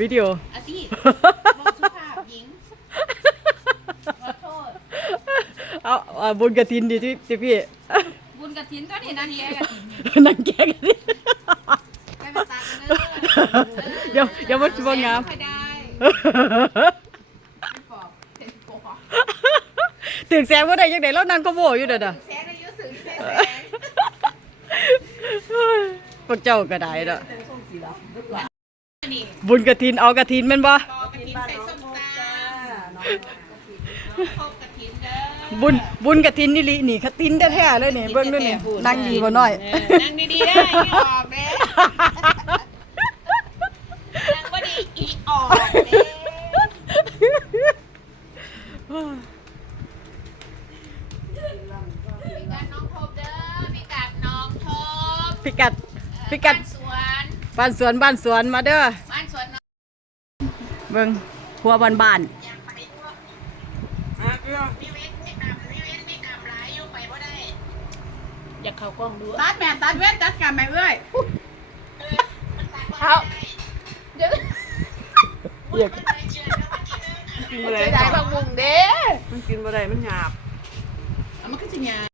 วิดีโออาทิบอกสุภาพหญิงขอโทษเอาบุญกระถินดิที่พี่ บุญกระถินก็นี่นาทีกระถิน นั่งแกกระถิน แกไปตัดเลย เดี๋ยวมันจะบ่งาม ไม่ได้ปอบเป็นปอบ ถึงแสงว่าได้ยังไงแล้วนางก็โบอยู่เด้อ แสงอายุสื่อแสง พวกเจ้าก็ได้เด้อ นี่ บุญกระถินเอากระถินแม่นบ่ ปอกระถินใส่ส้มตำน้องคบกระถินเด้อ บุญกระถินนี่ลินี่กระถินแท้ๆเลยนี่เบิ่งดูนี่นั่งดีบ่น้อย นั่งดีๆได้อีออกเด้นั่งบ่ดีอีออกเด้มีการน้องพบเด้อมีการน้องพบ พิกัด บ้านสวน บ้านสวนมาเด้อ บ้านสวนน้อง เบิ่งหัวบ้าน อยากไปด้วยมีเว้นมีกรรมหลายอยู่ไปบ่ได้อยากเข้ากล้องดูตัดแม่ตัดเว้นตัดกรรมแม่เอ้ยเขาเดี๋ยว ๆอยาก มันจะได้บางมุงเด้ มันกินบ่ได้มันหยาบ มันก็จะหยาบ